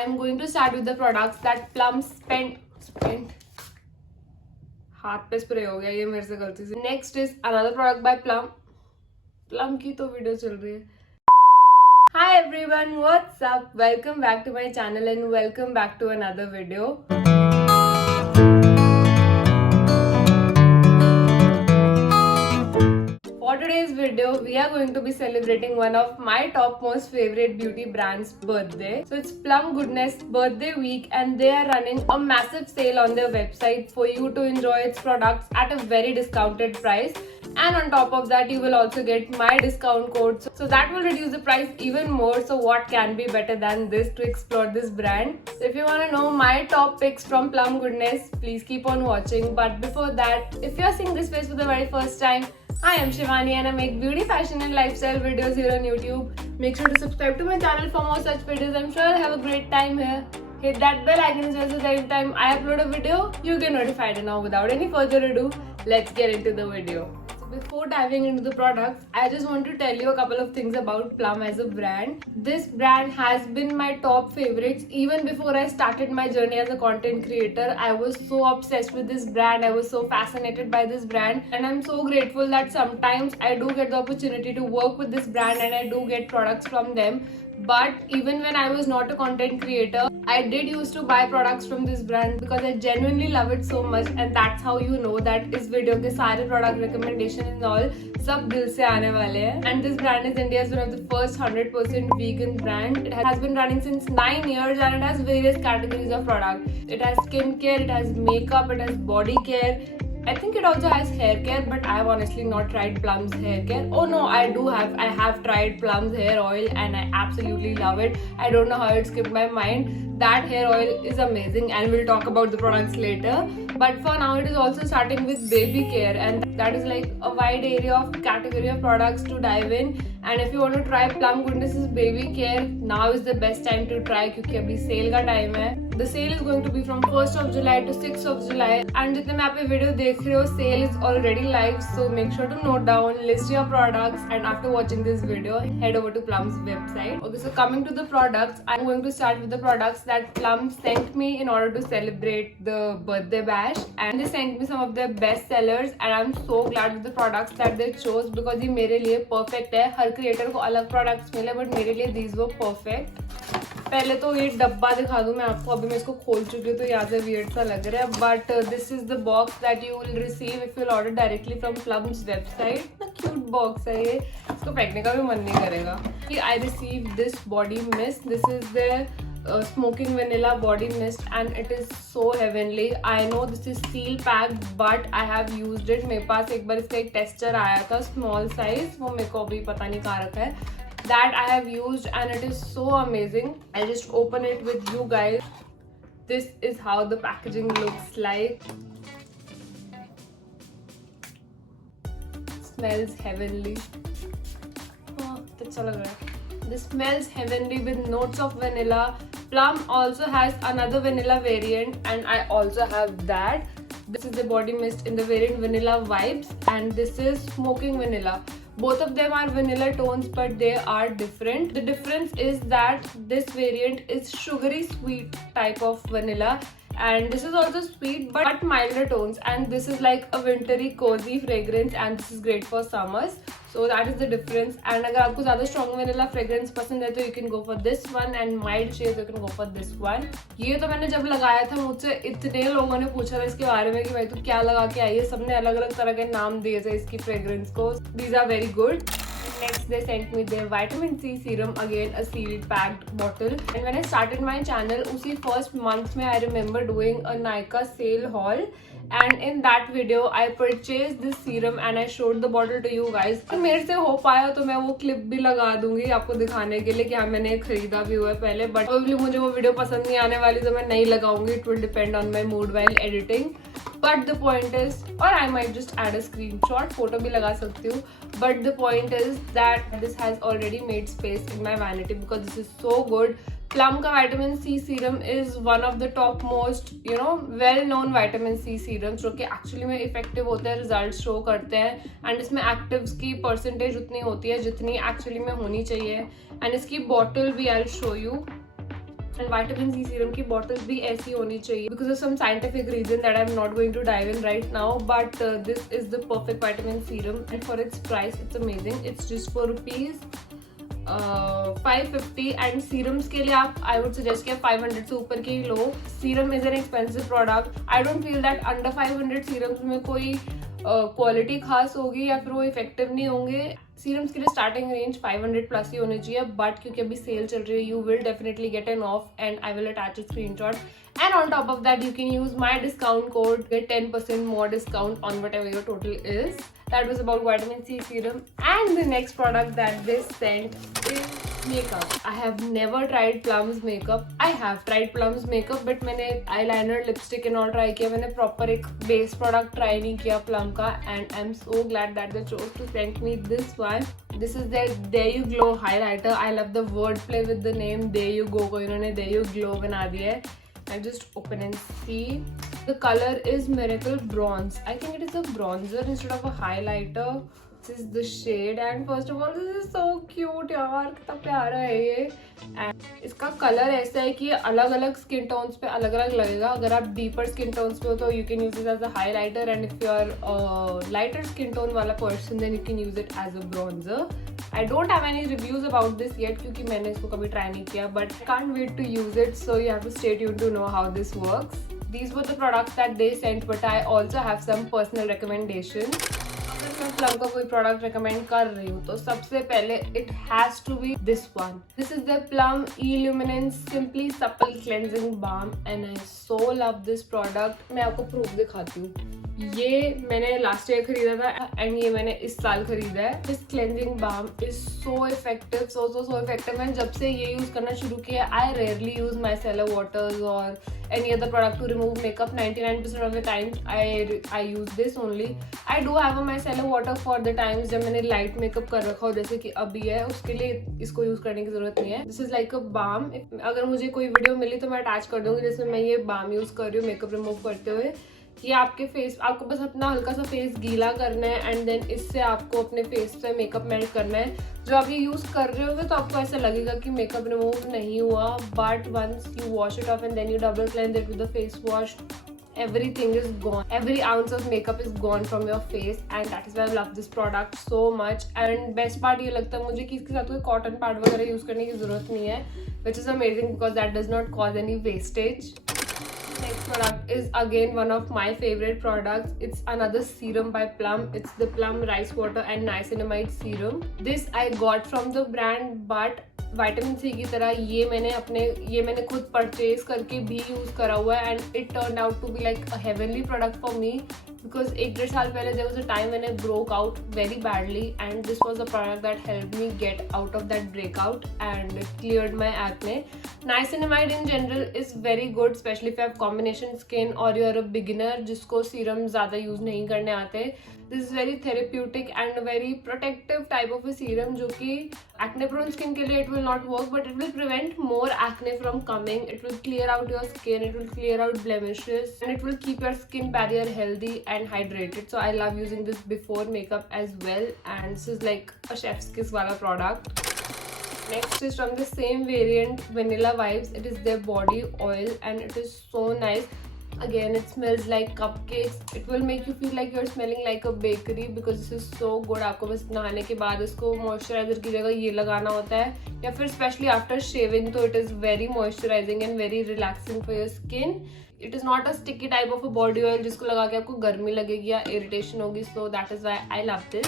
I'm going to start with the products that Plum spent. हाथ पे spray हो गया ये मेरे से गलती से. Next is another product by Plum की तो वीडियो चल रही है. Hi everyone, what's up? Welcome back to my channel and welcome back to another video. For today's video, we are going to be celebrating one of my top most favorite beauty brands' birthday. So it's Plum Goodness birthday week and they are running a massive sale on their website for you to enjoy its products at a very discounted price. And on top of that, you will also get my discount code. So that will reduce the price even more. So what can be better than this to explore this brand? So if you want to know my top picks from Plum Goodness, please keep on watching. But before that, if you are seeing this face for the very first time, I am Shivani and I make beauty, fashion and lifestyle videos here on YouTube. Make sure to subscribe to my channel for more such videos. I'm sure you'll have a great time here. Hit that bell icon as well so that every time I upload a video, you get notified. And now without any further ado, let's get into the video. Before diving into the products, I just want to tell you a couple of things about Plum as a brand. This brand has been my top favorites even before I started my journey as a content creator. I was so obsessed with this brand. I was so fascinated by this brand, and I'm so grateful that sometimes I do get the opportunity to work with this brand and I do get products from them. But even when I was not a content creator, I did used to buy products from this brand because I genuinely love it so much, and that's how you know that इस video के सारे product recommendation and all सब दिल से आने वाले हैं. And this brand is India's one of the first 100% vegan brand. It has been running since 9 years and it has various categories of product. It has skincare, it has makeup, it has body care. I think it also has hair care, but I've honestly not tried Plum's hair care. Oh no, I have tried Plum's hair oil and I absolutely love it. I don't know how it skipped my mind. That hair oil is amazing and we'll talk about the products later. But for now, it is also starting with baby care, and that is like a wide area of category of products to dive in. And if you want to try Plum Goodness's baby care, now is the best time to try क्योंकि अभी cell का time है. The sale is going to be from 1st of July to 6th of July. And जितने मैं आप ये video देख रहे हो, sale is already live. So make sure to note down, list your products, and after watching this video, head over to Plum's website. Okay, so coming to the products, I'm going to start with the products that Plum sent me in order to celebrate the birthday bash. And they sent me some of their best sellers, and I'm so glad with the products that they chose because ये मेरे लिए perfect है. हर creator को अलग products मिले, but मेरे लिए these were perfect. पहले तो ये डब्बा दिखा दूं मैं आपको. अभी मैं इसको खोल चुकी हूँ तो यहाँ से weird सा लग रहा है, but this is the box that you will receive if you'll order directly from Plum's website. इतना cute box है ये, इसको फेंकने का भी मन नहीं करेगा. I received this body mist. This is their smoking vanilla body mist and it is so heavenly. I know this is seal packed but I have used it. मेरे पास एक बार इसका एक टेस्टर आया था small size, वो मेरे को अभी पता नहीं कहाँ रखा है. That I have used and it is so amazing. I'll just open it with you guys. This is how the packaging looks like. Smells heavenly. Oh, अच्छा लग रहा है. This smells heavenly with notes of vanilla. Plum also has another vanilla variant and I also have that. This is the body mist in the variant vanilla vibes and this is smoking vanilla. Both of them are vanilla tones but they are different. The difference is that this variant is sugary sweet type of vanilla and this is also sweet but milder tones, and this is like a wintry cozy fragrance and this is great for summers. So that is the difference. And अगर आपको ज़्यादा strong vanilla fragrance पसंद है तो you can go for this one and mild shades you can go for this one. ये तो मैंने जब लगाया था मुझसे इतने लोगों ने पूछा था इसके बारे में कि भाई तू क्या लगा के आई है. सबने अलग अलग तरह के नाम दिए थे इसकी fragrance को. These are very good. Next they sent me their vitamin C serum, again a sealed packed bottle. And when I started my channel, उसी first month में I remember doing a Nykaa sale haul. And in that video I purchased this serum and I showed the bottle to you guys. तो मेरे से हो पाया तो मैं वो क्लिप भी लगा दूंगी आपको दिखाने के लिए कि हाँ मैंने खरीदा भी हुआ है पहले, बट probably मुझे वो वीडियो पसंद नहीं आने वाली तो मैं नहीं लगाऊंगी. It will depend on my mood while editing. But the point is, or I might just add a screenshot, photo भी लगा सकती हूँ. But the point is that this has already made space in my vanity because this is so good. Plum का vitamin C serum is one of the top most well known vitamin C serums जो कि actually में effective होते हैं, results show करते हैं and इसमें actives की percentage उतनी होती है जितनी actually में होनी चाहिए. and इसकी bottle भी I'll show you. And vitamin C serum की बॉटल्स भी ऐसी होनी चाहिए because of some scientific reason that I am not going to dive in right now, but this is the perfect vitamin serum and for its price it's amazing. It's just for rupees 550 and serums के लिए आप I would suggest कि आप 500 से ऊपर के ही लो. Serum is an expensive product. I don't feel that under 500 serums में कोई क्वालिटी खास होगी या फिर वो इफेक्टिव नहीं होंगे. सीरम्स के लिए स्टार्टिंग रेंज 500 प्लस ही होनी चाहिए, बट क्योंकि अभी सेल चल रही है you will definitely get an of and I will attach a screenshot. And on top of that, you can use my discount code, get 10% more discount on whatever your total is. That was about vitamin C serum. And the next product that they sent is makeup. I have never tried Plum's makeup. I have tried Plum's makeup, but मैंने eyeliner, lipstick and all try किया. मैंने proper एक base product try नहीं किया Plum का. And I'm so glad that they chose to send me this one. This is their There You Glow highlighter. I love the wordplay with the name There You Go को इन्होंने There You Glow बना दिया है. I'll just open and see. The color is Miracle Bronze. I think it is a bronzer instead of a highlighter. This is the shade and first of all this is so cute यार, कितना प्यारा है ये. And इसका colour ऐसा है कि अलग अलग स्किन टोन्स पे अलग अलग लगेगा. अगर आप डीपर स्किन टोन्स पे हो तो you can use it as a highlighter and if you are lighter skin tone वाला person then you can use it as a bronzer. I don't have any reviews about this yet क्योंकि मैंने इसको कभी try नहीं किया, but I can't wait to use it, so you have to stay tuned to know how this works. These were the products that they sent, but I also have some personal recommendations. अगर मैं plum का कोई product recommend कर रही हूँ तो सबसे पहले it has to be this one. This is the Plum illuminance simply supple cleansing balm and I so love this product. मैं आपको प्रूफ दिखाती हूँ. ये मैंने लास्ट ईयर खरीदा था एंड ये मैंने इस साल खरीदा है. This cleansing balm is so effective, so effective. मैंने जब से ये यूज करना शुरू किया I rarely use micellar waters और any other product to remove makeup. 99% of the times I use this only. I do have a micellar water for the times जब मैंने light makeup कर रखा हो जैसे कि अभी है, उसके लिए इसको यूज करने की जरूरत नहीं है. This is like a balm. अगर मुझे कोई वीडियो मिली तो मैं अटैच कर दूंगी जिसमें मैं ये बाम यूज कर रही हूँ मेकअप रिमूव करते हुए. ये आपके फेस, आपको बस अपना हल्का सा फेस गीला करना है एंड देन इससे आपको अपने फेस पे मेकअप मेल्ट करना है. जब आप ये यूज कर रहे होगे तो आपको ऐसा लगेगा कि मेकअप रिमूव नहीं हुआ, but once you wash it off and then you double cleanse it with the face wash, everything is gone. Every ounce of makeup is gone from your face and that is why I love this product so much. And best part ये लगता है मुझे कि इसके साथ कोई cotton pad वगैरह use करने की जरूरत नहीं है, which is amazing because that does not cause any wastage. Next product is again one of my favorite products. It's another serum by Plum. It's the Plum Rice Water and Niacinamide Serum. This I got from the brand, but vitamin C की तरह ये मैंने खुद purchase करके भी use करा हुआ है and it turn out to be like a heavenly product for me because 1-1.5 साल पहले there was a time when I broke out very badly and this was a product that helped me get out of that breakout and cleared my acne. Niacinamide in general is very good specially if you have combination skin और you are a beginner जिसको serum ज्यादा use नहीं करने आते. This is very therapeutic and very protective type of a serum जो कि acne prone skin के लिए it will not work but it will prevent more acne from coming. It will clear out your skin, it will clear out blemishes and it will keep your skin barrier healthy and hydrated. So I love using this before makeup as well and this is like a chef's kiss wala product. Next is from the same variant, Vanilla Vibes. It is their body oil and it is so nice. Again, it smells like cupcakes. It will make you feel like you're smelling like a bakery because this is so good. आपको बस नहाने के बाद इसको moisturiser की जगह ये लगाना होता है या फिर स्पेशली आफ्टर शेविंग तो it is very moisturising and very relaxing for your skin. It is not a sticky type of a body oil जिसको लगा के आपको गर्मी लगेगी या इरिटेशन होगी. So that is why I love this.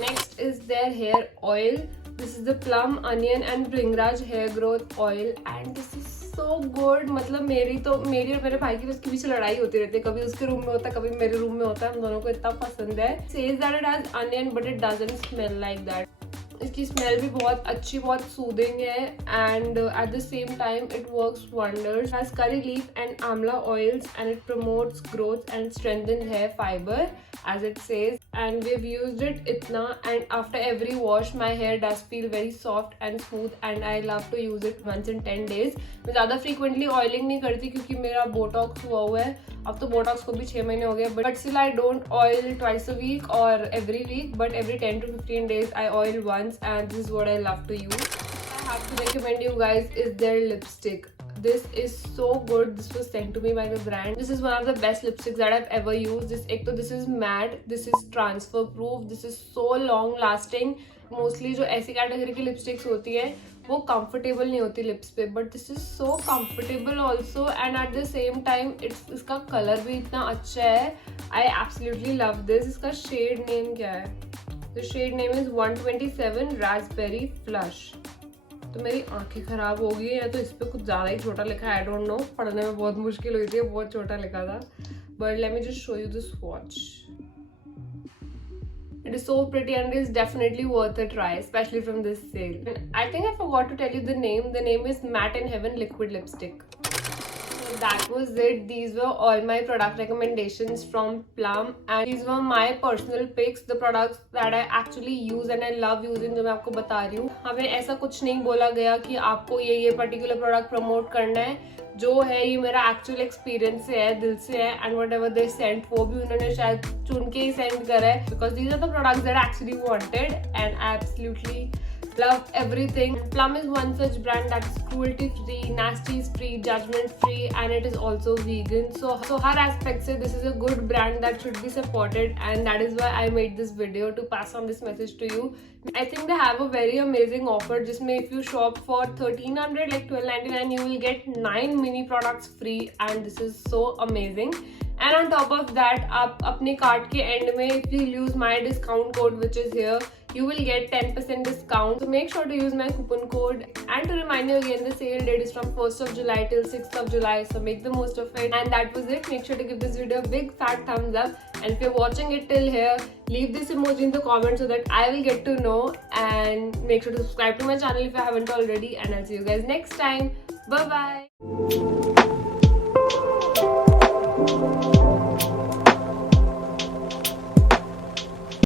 Next is there hair oil. This is the Plum Onion and Bhringraj Hair Growth Oil and this is so good. मतलब मेरी और मेरे भाई की बस के पीछे लड़ाई होती रहती है. कभी उसके रूम में होता है कभी मेरे रूम में होता है. हम दोनों को इतना पसंद है. Says that it has onion but it doesn't smell like that. इसकी स्मेल भी बहुत अच्छी, बहुत सूदिंग है and at the same time it works wonders. Has curry leaf and amla oils and it promotes growth and strengthen hair fibre as it says and we've used it itna and after every wash my hair does feel very soft and smooth and I love to use it once in 10 days. मैं ज़्यादा frequently oiling नहीं करती क्योंकि मेरा Botox हुआ है. अब तो बोटॉक्स को भी 6 महीने हो गए but still I don't oil twice a week or every week but every 10 to 15 days I oil once and this is what I love to use. I have to recommend you guys is their lipstick. This is so good. This was sent to me by the brand. This is one of the best lipsticks that I've ever used. This is matte, this is transfer proof, this is so long lasting. Mostly जो ऐसी category की lipsticks होती है वो comfortable नहीं होती lips पे, but this is so comfortable also and at the same time इसका कलर भी इतना अच्छा है. I absolutely love this. इसका शेड नेम क्या है? The shade name is 127 raspberry flush. तो मेरी आंखें खराब हो गई है तो इस पर कुछ ज़्यादा ही छोटा लिखा है. आई डोंट नो, पढ़ने में बहुत मुश्किल हुई थी, बहुत छोटा लिखा था. But let me just show you this swatch. It is so pretty and it is definitely worth a try, especially from this sale. I think I forgot to tell you the name. The name is Matte in Heaven Liquid Lipstick. So that was it. These were all my product recommendations from Plum, and these were my personal picks, the products that I actually use and I love using, जो मैं आपको बता रही हूँ. हमें ऐसा कुछ नहीं बोला गया कि आपको ये पर्टिकुलर प्रोडक्ट प्रमोट करना है. जो है ये मेरा एक्चुअल एक्सपीरियंस से है, दिल से है, and what ever they sent वो भी उन्होंने शायद चुन के ही सेंड करा है, because these are the products that I actually wanted and I absolutely love everything. Plum is one such brand that is cruelty free, nasty free, judgment free, and it is also vegan. So her aspect se this is a good brand that should be supported, and that is why I made this video to pass on this message to you. I think they have a very amazing offer जिसमें if you shop for 1300 like 1299 you will get 9 mini products free, and this is so amazing. And on top of that आप अपने cart के and में if you use my discount code which is here, you will get 10% discount. So make sure to use my coupon code. And to remind you again, the sale date is from 1st of July till 6th of July. So make the most of it. And that was it. Make sure to give this video a big fat thumbs up. And if you're watching it till here, leave this emoji in the comments so that I will get to know. And make sure to subscribe to my channel if you haven't already. And I'll see you guys next time. Bye bye.